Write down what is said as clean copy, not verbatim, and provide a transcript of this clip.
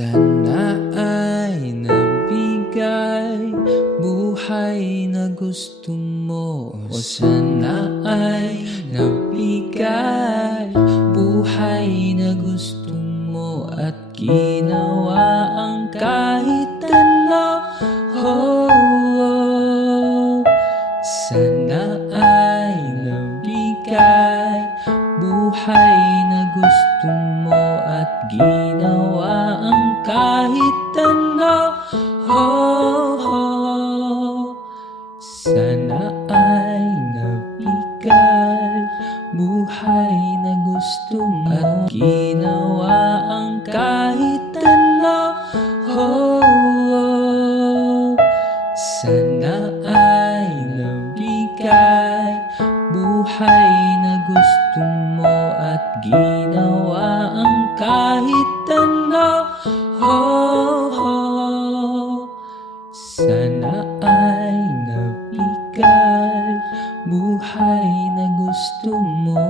Sana ay nabigay buhay na gusto mo, o sana ay nabigay buhay na gusto mo, at ginawa ang kahit ano. Sana ay nabigay buhay na gusto mo, at ginawa ang kahit ano. Sana ay nabigay buhay na gusto mo, at ginawa ang kahit ano. Sana ay nabigay buhay na gusto mo, at ginawa ang kahit ano. Sana ay nabigay buhay na gusto mo.